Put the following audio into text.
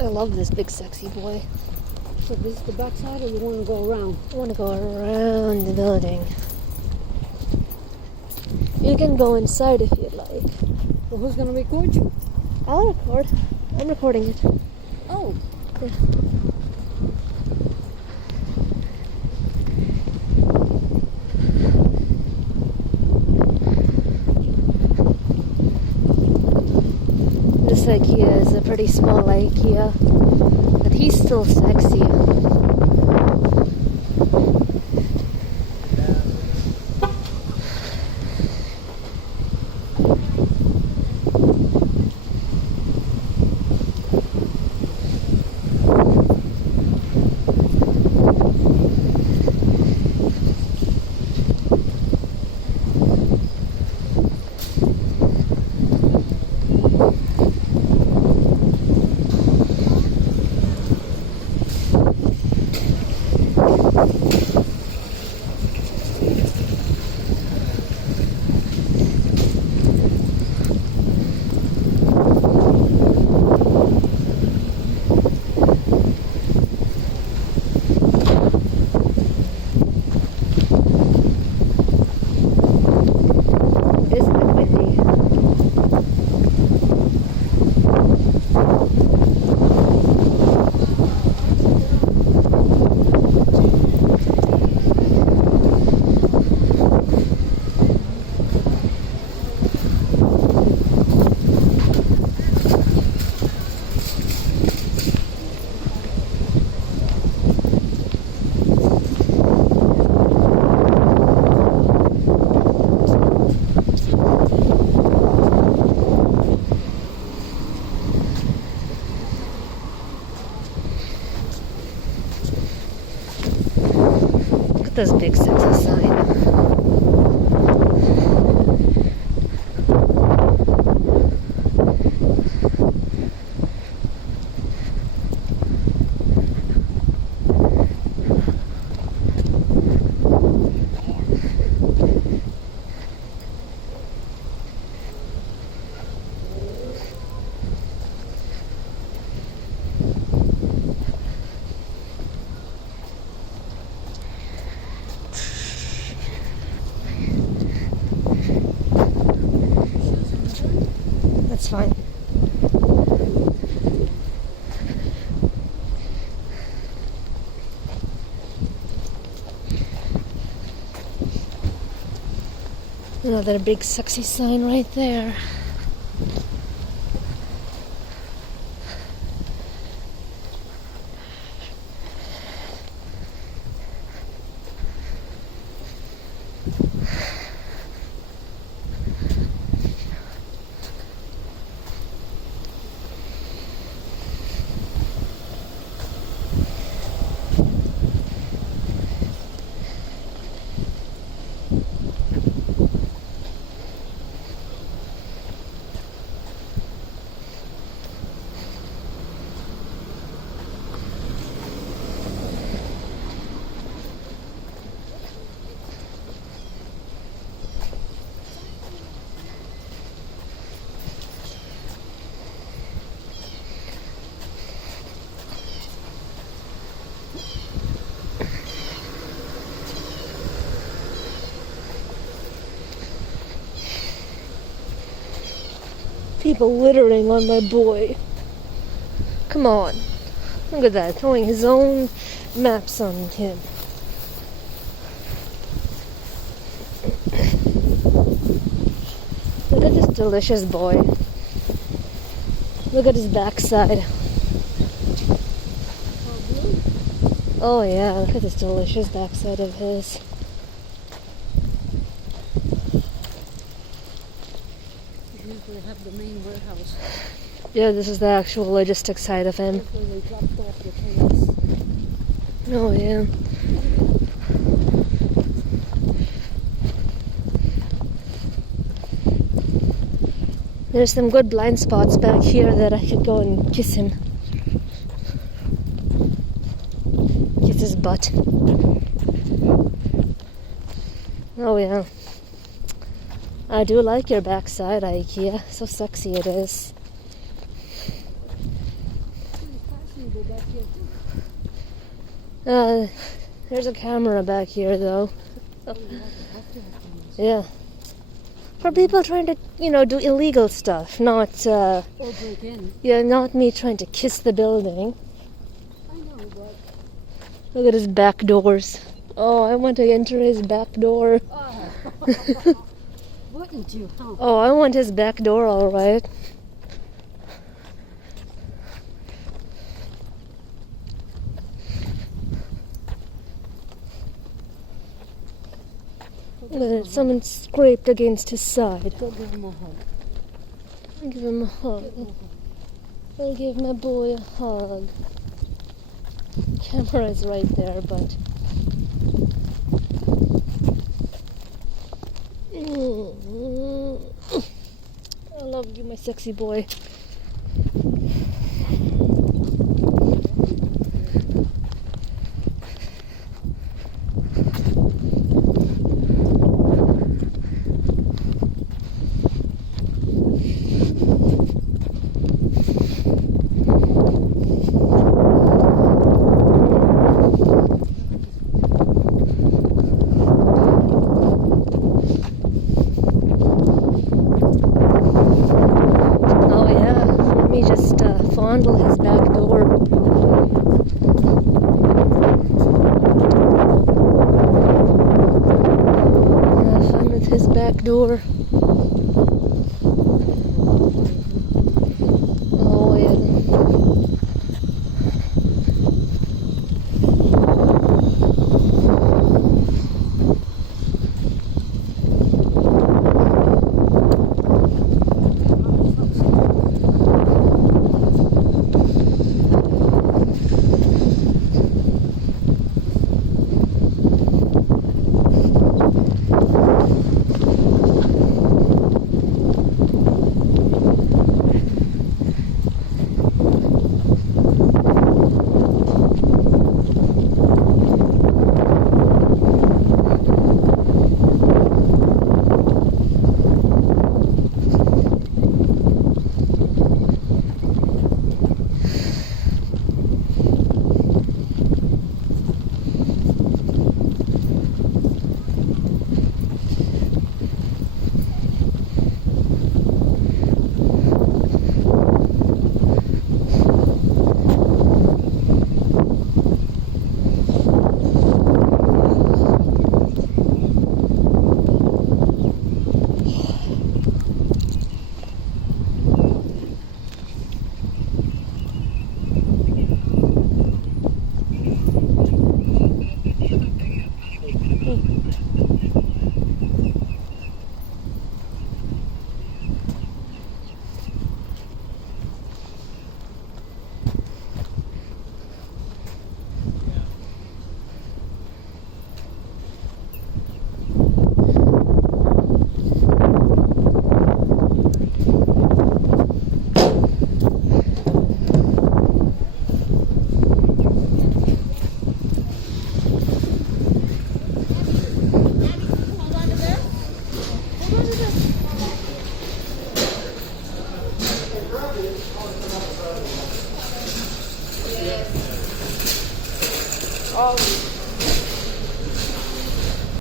I love this big sexy boy. So this is the backside, or you want to go around? I want to go around the building. You can go inside if you'd like. Well, who's going to record you? I'll record. I'm recording it. Oh. Yeah. This IKEA is a pretty small IKEA, but he's still sexy. This big sexy sign. That's fine. Another big sexy sign right there. People littering on my boy. Come on. Look at that, throwing his own maps on him. Look at this delicious boy. Look at his backside. Oh yeah, look at this delicious backside of his. Usually have the main warehouse. Yeah, this is the actual logistics side of him. That's where they dropped off the tanks. Oh yeah. There's some good blind spots back here that I could go and kiss him. Kiss his butt. Oh yeah. I do like your backside, IKEA. So sexy it is. go back here too. There's a camera back here, though. Oh, you have to have cameras. Yeah. For people trying to, do illegal stuff, not, Or break in. not me trying to kiss the building. I know, but... Look at his back doors. Oh, I want to enter his back door. Oh. Wouldn't you, huh? Oh, I want his back door, all right. Look, someone scraped against his side. Go give him a hug. I'll give him a hug. I'll give my boy a hug. Camera is right there, but... I love you, my sexy boy. Fondle his back